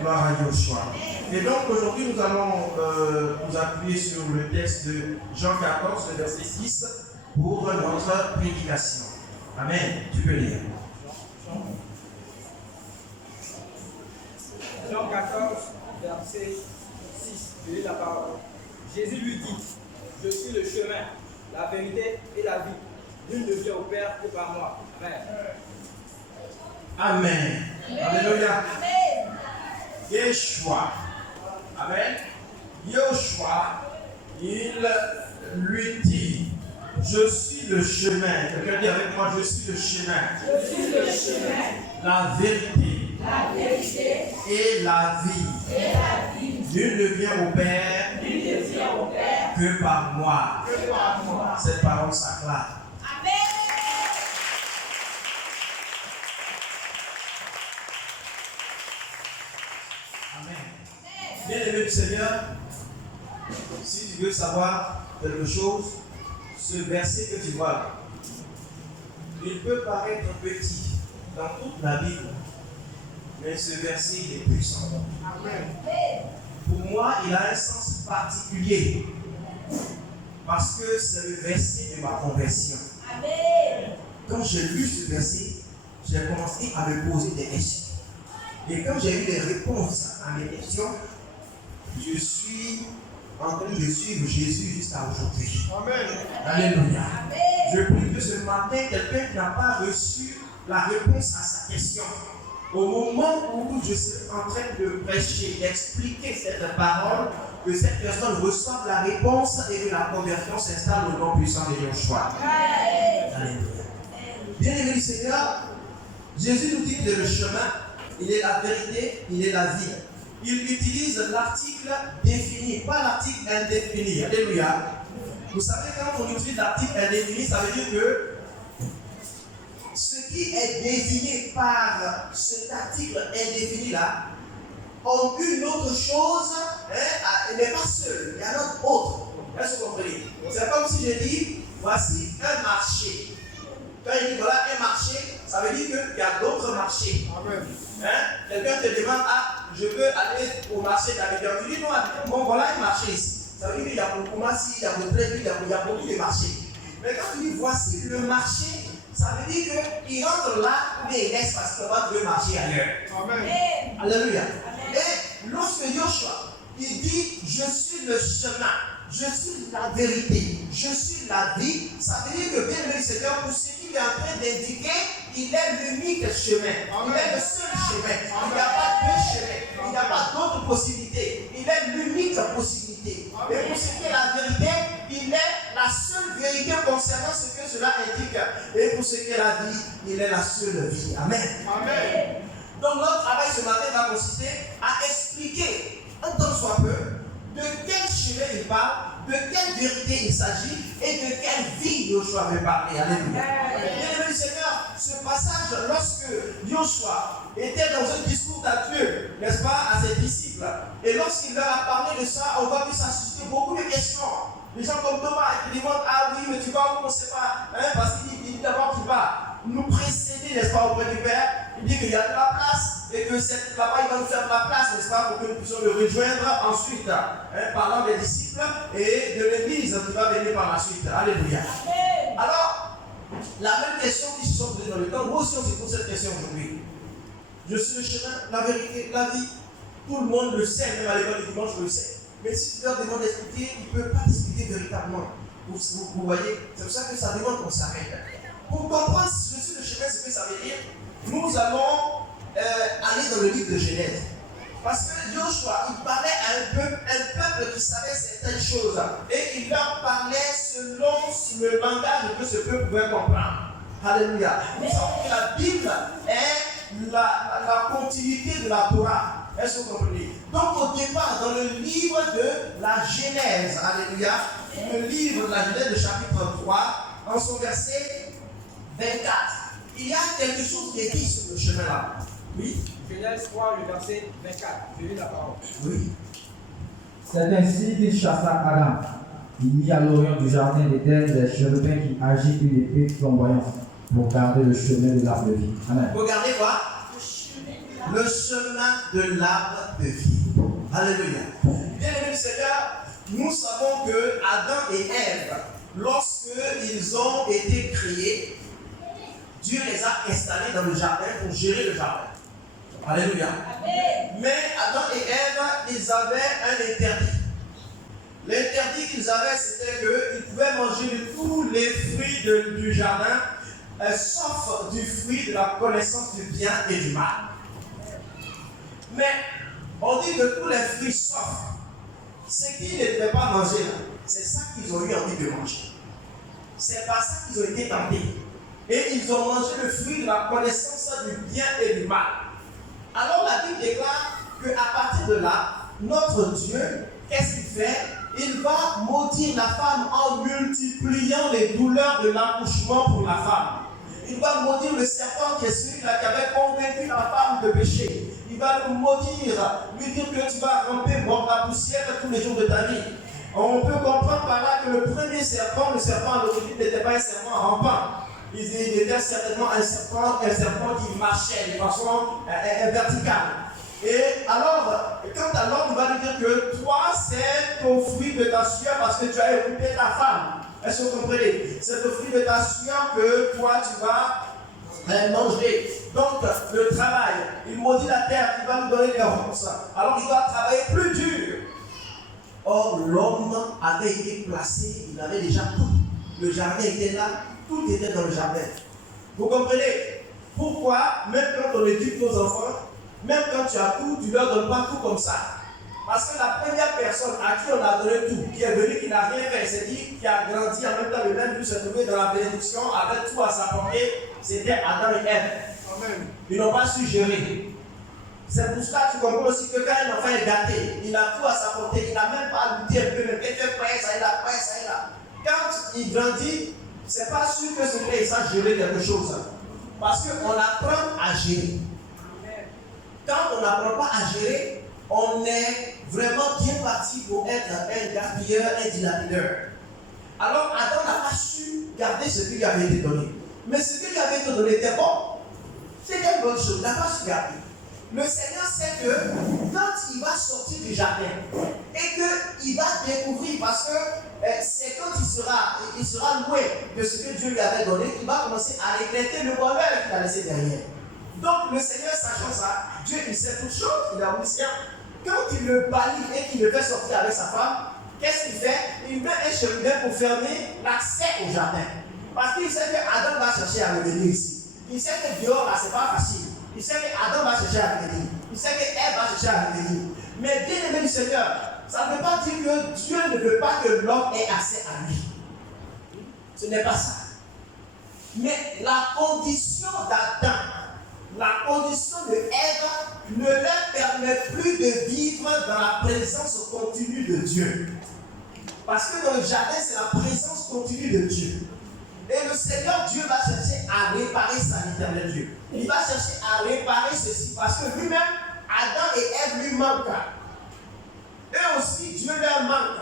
Gloire à Joshua. Et donc aujourd'hui, nous allons nous appuyer sur le texte de Jean 14, le verset 6, pour notre prédication. Amen. Tu peux lire. Jean 14, verset 6. Je lis la parole. Jésus lui dit, je suis le chemin, la vérité et la vie. Nul ne vient au Père que par moi. Amen. Amen. Alléluia. Yeshua. Amen. Yoshua, il lui dit, je suis le chemin. Quelqu'un dit avec moi, je suis le chemin. Je suis le chemin. La vérité. La vérité. Et la vie. Et la vie. Nul ne vient au Père. Nul ne vient au Père. Que par moi. Que par moi. Cette parole s'acclame. Amen. Amen. Bien-aimé du Seigneur, si tu veux savoir quelque chose, ce verset que tu vois là, il peut paraître petit dans toute la Bible, mais ce verset est puissant. Amen. Pour moi, il a un sens particulier parce que c'est le verset de ma conversion. Amen. Quand j'ai lu ce verset, j'ai commencé à me poser des questions. Et quand j'ai eu les réponses à mes questions, je suis en train de suivre Jésus jusqu'à aujourd'hui. Amen. Alléluia. Amen. Je prie que ce matin, quelqu'un qui n'a pas reçu la réponse à sa question, au moment où je suis en train de prêcher, d'expliquer cette parole, que cette personne reçoive la réponse et que la conversion s'installe au nom puissant de Joshua. Alléluia. Bien-aimé du Seigneur, Jésus nous dit qu'il est le chemin, il est la vérité, il est la vie. Il utilise l'article défini, pas l'article indéfini. Alléluia. Vous savez, quand on utilise l'article indéfini, ça veut dire que ce qui est désigné par cet article indéfini-là, en une autre chose, n'est pas seul, il y en a autre. Est-ce que vous comprenez? C'est comme si je dis, voici un marché. Quand il dit voilà un marché, ça veut dire qu'il y a d'autres marchés. Amen. Quelqu'un te demande, ah, je veux aller au marché d'Abidjan. Tu dis non, bon voilà un marché ici. Ça veut dire qu'il y a beaucoup Massi, il y a beaucoup il y a beaucoup de marchés. Mais quand tu dis voici le marché, ça veut dire qu'il rentre là, mais il laisse parce qu'il va trouver marcher ailleurs. Amen. Alléluia. Et lorsque Joshua, il dit, je suis le chemin, je suis la vérité, je suis la vie, ça veut dire que bien le Seigneur, pour ce qu'il est en train d'indiquer, il est l'unique chemin. Il est le seul chemin. Il n'y a pas deux chemins. Il n'y a pas d'autres possibilités. Il est l'unique possibilité. Et pour ce qui est la vérité, il est la seule vérité concernant ce que cela indique. Et pour ce qui est la vie, il est la seule vie. Amen. Amen. Donc notre travail ce matin va consister à expliquer, un temps soit peu, de quel chemin il parle, de quelle vérité il s'agit et de quelle vie Joshua veut parler. Alléluia. Bien-aimé Seigneur, ce passage, lorsque Joshua était dans un discours d'adieu, n'est-ce pas, à ses disciples, et lorsqu'il leur a parlé de ça, on voit que ça suscite beaucoup de questions. Les gens comme Thomas qui demandent, ah oui, mais tu vas où on ne sait pas, parce qu'il dit d'abord qu'il va nous précéder, n'est-ce pas, auprès du Père. Il dit qu'il y a de la place et que là-bas, il va nous faire de la place, n'est-ce pas, pour que nous puissions le rejoindre ensuite, parlant des disciples et de l'Église qui va venir par la suite. Alléluia. Alors, la même question qui se sont posées dans le temps, moi aussi on se pose cette question aujourd'hui. Je suis le chemin, la vérité, la vie. Tout le monde le sait, même à l'école du dimanche, je le sais. Mais si tu leur demandes d'expliquer, ils ne peuvent pas expliquer véritablement. Vous voyez, c'est pour ça que ça demande qu'on s'arrête. Pour comprendre si je suis le chemin, ce que ça veut dire, nous allons aller dans le livre de Genèse. Parce que Joshua, il parlait à un peuple qui savait certaines choses. Et il leur parlait selon le langage que ce peuple pouvait comprendre. Alléluia. Nous savons que la Bible est la continuité de la Torah. Est-ce que vous comprenez? Donc au départ, dans le livre de la Genèse, alléluia, le livre de la Genèse, de chapitre 3, en son verset 24, il y a quelque chose qui est dit sur le chemin-là. Oui. Genèse 3, le verset 24. Je lis la parole. Oui. C'est ainsi qu'il chassa Adam. Il mit à l'orient du jardin d'Éden des chérubins qui agitent une épée flamboyante pour garder le chemin de l'arbre de vie. Amen. Regardez quoi? Le chemin de Le chemin de l'arbre de vie. Alléluia. Bien-aimés du Seigneur, nous savons que Adam et Ève, lorsqu'ils ont été créés, Dieu les a installés dans le jardin pour gérer le jardin. Alléluia. Mais Adam et Ève, ils avaient un interdit. L'interdit qu'ils avaient, c'était qu'ils pouvaient manger de tous les fruits du jardin, sauf du fruit de la connaissance du bien et du mal. Mais on dit de tous les fruits sauf ce qu'ils ne devaient pas manger là, c'est ça qu'ils ont eu envie de manger. C'est par ça qu'ils ont été tentés. Et ils ont mangé le fruit de la connaissance du bien et du mal. Alors la Bible déclare qu'à partir de là, notre Dieu, qu'est-ce qu'il fait? Il va maudire la femme en multipliant les douleurs de l'accouchement pour la femme. Il va maudire le serpent qui est celui-là qui avait convaincu la femme de péché. Il va le maudire, lui dire que tu vas ramper, mordre la poussière tous les jours de ta vie. On peut comprendre par là que le premier serpent, le serpent à l'origine n'était pas un serpent rampant. Il était certainement un serpent qui marchait de façon verticale. Et alors, quand alors, il va lui dire que toi, c'est au fruit de ta sueur parce que tu as écouté ta femme. Est-ce que vous comprenez? C'est au fruit de ta sueur que toi, tu vas manger. Donc, le travail, il maudit la terre, il va nous donner des ronces. Alors, il doit travailler plus dur. Or, l'homme avait été placé, il avait déjà tout. Le jardin était là, tout était dans le jardin. Vous comprenez? Pourquoi, même quand on éduque nos enfants, même quand tu as tout, tu ne leur donnes pas tout comme ça. Parce que la première personne à qui on a donné tout, qui est venue, qui n'a rien fait, c'est dit, qui a grandi en même temps, le même but se trouver dans la bénédiction, avec tout à sa portée, c'était Adam et Ève. Ils n'ont pas su gérer. C'est pour cela que tu comprends aussi que quand un enfant est gâté, il a tout à sa portée, il n'a même pas lutté un peu, mais il fait prêt, ça il a, prêt, ça il a. Quand il grandit, c'est pas sûr que c'est qu'il sache gérer quelque chose. Parce qu'on apprend à gérer. Quand on n'apprend pas à gérer, on est vraiment bien parti pour être un gaspilleur, un dilapideur. Alors Adam n'a pas su garder ce qui lui avait été donné. Mais ce qui lui avait été donné était bon. C'était une bonne chose, il n'a pas su garder. Le Seigneur sait que quand il va sortir du jardin et qu'il va découvrir, parce que c'est quand il sera loin de ce que Dieu lui avait donné, qu'il va commencer à regretter le bonheur qu'il a laissé derrière. Donc le Seigneur, sachant ça, Dieu il sait toutes choses, il a omniscient. Quand il le bannit et qu'il le fait sortir avec sa femme, qu'est-ce qu'il fait? Il met un chérubin pour fermer l'accès au jardin. Parce qu'il sait qu'Adam va chercher à revenir ici. Il sait que dehors là, c'est pas facile. Il sait qu'Adam va chercher à revenir. Il sait qu'Ève va chercher à revenir. Mais bien aimé du Seigneur, ça ne veut pas dire que Dieu ne veut pas que l'homme ait accès à lui. Ce n'est pas ça. Mais la condition d'Adam, la condition de Ève ne leur permet plus de vivre dans la présence continue de Dieu. Parce que dans le jardin, c'est la présence continue de Dieu. Et le Seigneur Dieu va chercher à réparer ça, l'éternel Dieu. Il va chercher à réparer ceci parce que lui-même, Adam et Ève lui manquent. Eux aussi, Dieu leur manque.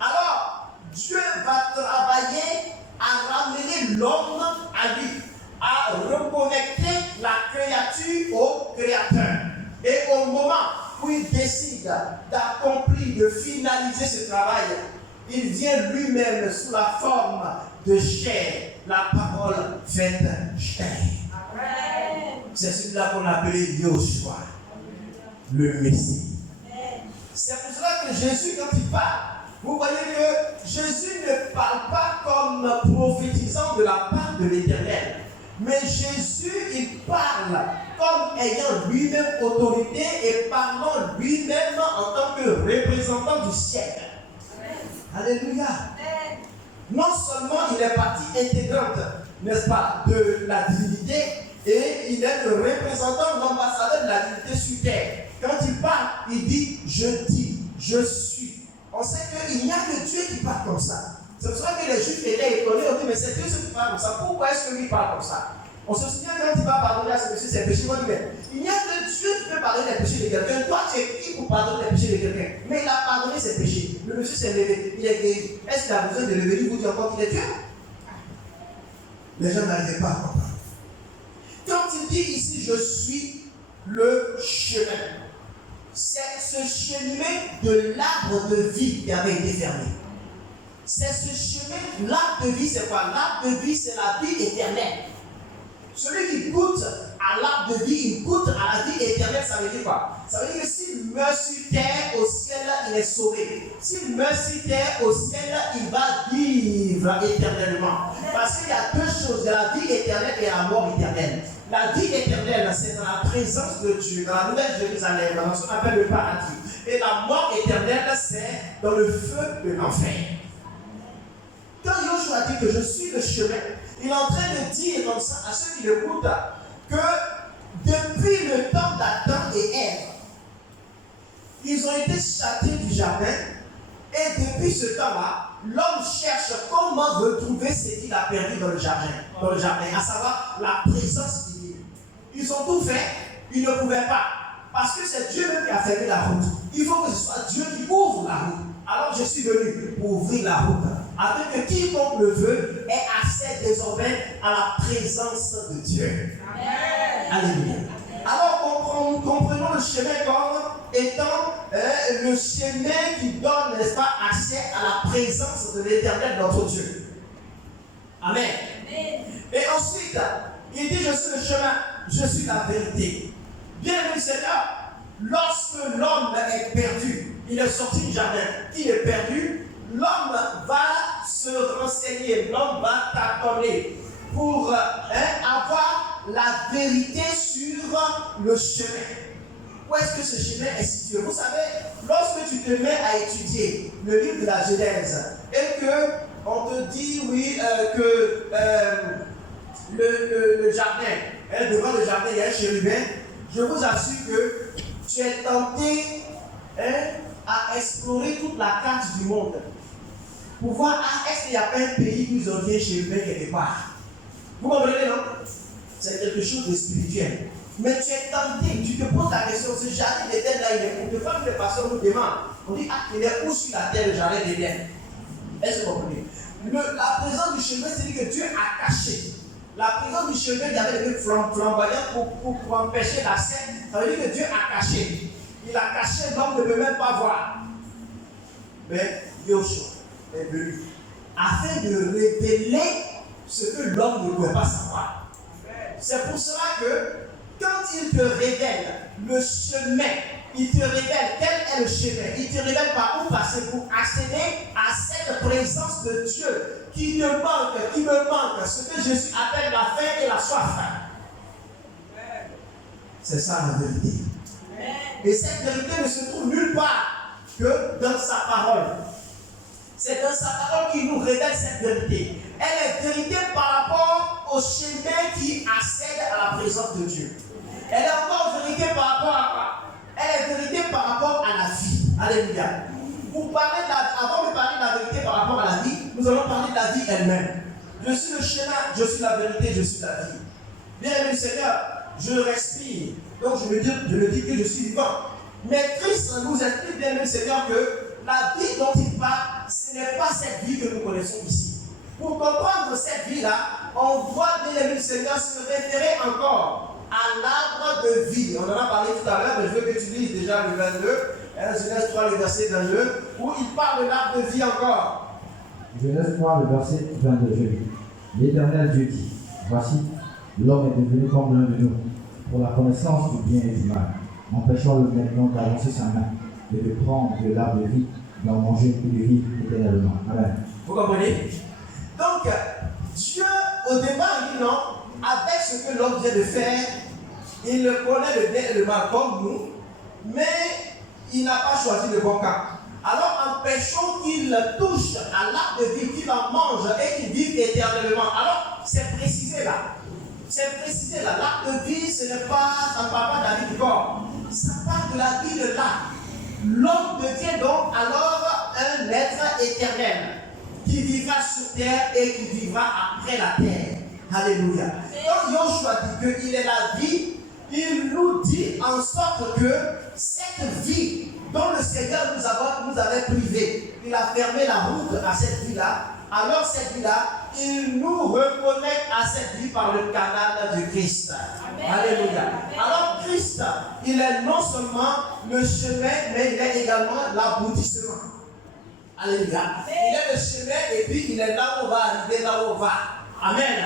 Alors, Dieu va travailler à ramener l'homme à lui, à reconnecter la créature au Créateur. Et au moment où il décide d'accomplir, de finaliser ce travail, il vient lui-même sous la forme de chair, la parole faite chair. C'est celui-là qu'on appelait Yoshua, le Messie. C'est pour cela que Jésus, quand il parle, vous voyez que Jésus ne parle pas comme prophétisant de la part de l'Éternel. Mais Jésus, il parle comme ayant lui-même autorité et parlant lui-même en tant que représentant du ciel. Alléluia. Non seulement il est partie intégrante, n'est-ce pas, de la divinité, et il est le représentant, l'ambassadeur de la divinité sur terre. Quand il parle, il dit, je dis, je suis. On sait qu'il n'y a que Dieu qui parle comme ça. C'est pour ça que les Juifs étaient étonnés, on dit, mais c'est Dieu qui parle comme ça. Pourquoi est-ce que lui parle comme ça? On se souvient quand il va pardonner à ce monsieur ses péchés, on dit, mais il n'y a que Dieu qui peut pardonner les péchés de quelqu'un. Toi, tu es qui pour pardonner les péchés de quelqu'un? Mais il a pardonné ses péchés. Le monsieur s'est levé, il est guéri. Est-ce qu'il a besoin de lever? Il vous dit encore qu'il est Dieu? Les gens n'arrivaient pas à comprendre. Quand il dit ici, je suis, le chemin. C'est ce chemin de l'arbre de vie qui avait été fermé. C'est ce chemin, l'arbre de vie, c'est quoi? L'arbre de vie, c'est la vie éternelle. Celui qui goûte à l'arbre de vie, il goûte à la vie éternelle, ça veut dire quoi? Ça veut dire que s'il meurt sur terre, au ciel, il est sauvé. S'il meurt sur terre, au ciel, il va vivre éternellement. Parce qu'il y a deux choses, la vie éternelle et la mort éternelle. La vie éternelle, c'est dans la présence de Dieu, dans la nouvelle Jérusalem, dans ce qu'on appelle le paradis. Et la mort éternelle, c'est dans le feu de l'enfer. Quand Yoshua dit que je suis le chemin, il est en train de dire comme ça à ceux qui l'écoutent que depuis le temps d'Adam et Ève, ils ont été châtiés du jardin et depuis ce temps-là, l'homme cherche comment retrouver ce qu'il a perdu dans le jardin, à savoir la présence divine. Ils ont tout fait, ils ne pouvaient pas, parce que c'est Dieu même qui a fermé la route. Il faut que ce soit Dieu qui ouvre la route. Alors je suis venu pour ouvrir la route, afin que quiconque le veut ait accès désormais à la présence de Dieu. Amen. Alléluia. Alors comprenons le chemin comme étant le chemin qui donne, n'est-ce pas, accès à la présence de l'Éternel notre Dieu. Amen. Amen. Et ensuite, il dit, je suis le chemin, je suis la vérité. Bien-aimé Seigneur, lorsque l'homme est perdu, il est sorti du jardin, il est perdu, l'homme va se renseigner, l'homme va tâtonner pour avoir la vérité sur le chemin. Où est-ce que ce chemin est situé? Vous savez, lorsque tu te mets à étudier le livre de la Genèse et que on te dit, oui, que le jardin, devant le jardin, il y a un chérubin, je vous assure que tu es tenté à explorer toute la carte du monde pour voir, est-ce qu'il n'y a pas un pays où ils ont dit un chérubin quelque part? Vous comprenez, non? C'est quelque chose de spirituel. Mais tu es tenté, tu te poses la question, ce jardin d'Éden là, il est où? De fois que les pasteurs nous demandent, on dit, il est où sur la terre le jardin d'Éden? Est-ce que vous comprenez? La présence du chemin, c'est que Dieu a caché. La présence du chemin, il y avait des flamboyants pour empêcher l'accès. Ça veut dire que Dieu a caché. Il a caché, l'homme ne peut même pas voir. Mais Yoshua est venu afin de révéler ce que l'homme ne pouvait pas savoir. C'est pour cela que quand il te révèle le chemin, il te révèle quel est le chemin, il te révèle par où passer pour accéder à cette présence de Dieu qui me manque, ce que Jésus appelle la faim et la soif. C'est ça la vérité. Et cette vérité ne se trouve nulle part que dans sa parole. C'est dans sa parole qu'il nous révèle cette vérité. Elle est vérité par rapport au chemin qui accède à la présence de Dieu. Elle est encore vérité par rapport à quoi? Elle est vérité par rapport à la vie. Alléluia. Avant de parler de la vérité par rapport à la vie, nous allons parler de la vie elle-même. Je suis le chemin, je suis la vérité, je suis la vie. Bien-aimé Seigneur, je respire. Donc je me dis que je suis vivant. Mais Christ nous explique, bien-aimé Seigneur, que la vie dont il parle, ce n'est pas cette vie que nous connaissons ici. Pour comprendre cette vie-là, on doit, bien-aimé Seigneur, se référer encore à l'arbre de vie. On en a parlé tout à l'heure, mais je veux que tu lises déjà le 22, Genèse 3, le verset 22, où il parle de l'arbre de vie encore. Genèse 3, le verset 22, je lis. L'Éternel Dieu dit, voici, l'homme est devenu comme l'un de nous, pour la connaissance du bien et du mal, empêchant-le maintenant d'avancer sa main et de prendre de l'arbre de vie, d'en manger et de vivre éternellement. Amen. Vous comprenez? Donc, Dieu, au départ, il dit non, avec ce que l'homme vient de faire, il connaît le bien et le mal comme nous, mais il n'a pas choisi le bon camp. Alors, empêchons qu'il touche à l'arbre de vie, qu'il en mange et qu'il vive éternellement. Alors, c'est précisé là. C'est précisé là. L'arbre de vie, ça ne parle pas de la vie du corps. Ça parle de la vie de l'âme. L'homme devient donc alors un être éternel qui vivra sur terre et qui vivra après la terre. Alléluia. Donc Yoshua dit qu'il est la vie. Il nous dit en sorte que cette vie dont le Seigneur nous avait privé, il a fermé la route à cette vie-là. Alors cette vie-là, il nous reconnecte à cette vie par le canal de Christ. Alléluia. Alors Christ, il est non seulement le chemin, mais il est également l'aboutissement. Alléluia. Il est le chemin et puis il est là où on va arriver, là où on va. Amen.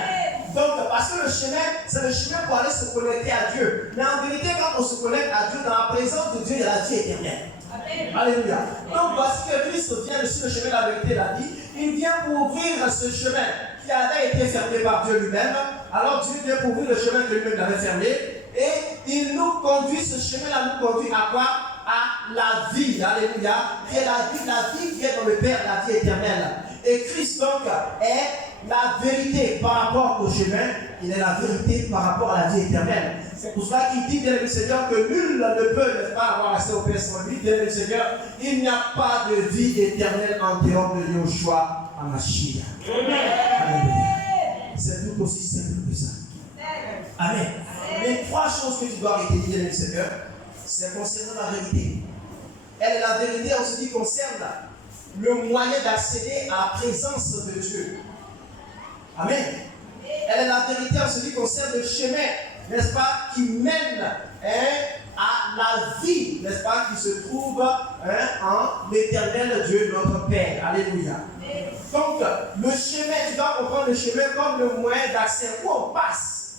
Donc, parce que le chemin, c'est le chemin pour aller se connecter à Dieu. Mais en vérité, quand on se connecte à Dieu, dans la présence de Dieu, il y a la vie éternelle. Alléluia. Donc, voici que Christ vient sur le chemin de la vérité et de la vie. Il vient pour ouvrir ce chemin qui avait été fermé par Dieu lui-même. Alors, Dieu vient pour ouvrir le chemin que lui-même avait fermé. Et il nous conduit, ce chemin-là nous conduit à quoi? À la vie. Alléluia. Qui est la vie qui est dans le Père, la vie éternelle. Et Christ, donc, est la vérité par rapport au chemin. Il est la vérité par rapport à la vie éternelle. C'est pour cela qu'il dit, bien le Seigneur, que nul ne peut, n'est-ce pas, avoir accès au Père sans lui. Bien le Seigneur, il n'y a pas de vie éternelle en dehors de Yoshua HaMashiach. Alléluia. C'est tout aussi simple que ça. Amen. Les trois choses que tu dois retenir, bien le Seigneur, c'est concernant la vérité. Elle est la vérité en ce qui concerne le moyen d'accéder à la présence de Dieu. Amen. Elle est la vérité en ce qui concerne le chemin, n'est-ce pas, qui mène à la vie, n'est-ce pas, qui se trouve en l'éternel Dieu, notre Père. Alléluia. Donc, le chemin, tu dois comprendre le chemin comme le moyen d'accès où on passe.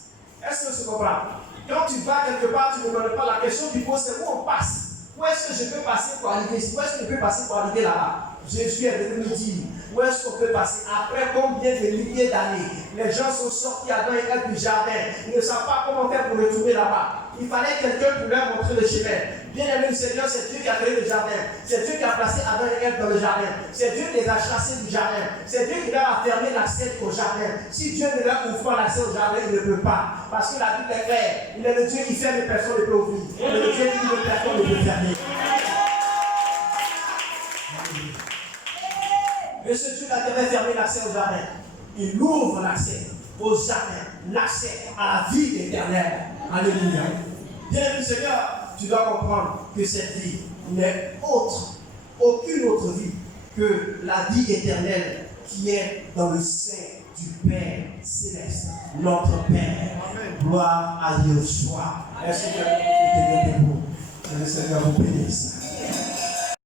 Est-ce que tu comprends? Quand tu vas quelque part, tu ne me demandes pas, la question qui pose, c'est où on passe. Où est-ce que je peux passer pour arriver ici? Où est-ce que je peux passer pour arriver là-bas? Jésus est venu nous dire où est-ce qu'on peut passer. Après combien de milliers d'années, les gens sont sortis à Adam et Ève du jardin. Ils ne savent pas comment faire pour retourner là-bas. Il fallait quelqu'un pour leur montrer le chemin. Bien aimé le Seigneur, c'est Dieu qui a créé le jardin. C'est Dieu qui a placé Adam et Ève dans le jardin. C'est Dieu qui les a chassés du jardin. C'est Dieu qui leur a fermé l'accès au jardin. Si Dieu ne leur ouvre pas l'accès au jardin, il ne peut pas. Parce que la Bible est claire. Il est le Dieu qui ferme, les personnes ne peuvent ouvrir. Il est le Dieu qui ouvre, les personnes ne peuvent fermer. Et ce Dieu qui avait fermé l'accès au jardin, il ouvre l'accès au jardin, l'accès à la vie éternelle. Alléluia. Bien aimé Seigneur, tu dois comprendre que cette vie n'est autre, aucune autre vie que la vie éternelle qui est dans le sein du Père céleste, notre Père. Amen. Gloire à Dieu soit. Est-ce que vous êtes debout? Que le Seigneur vous bénisse.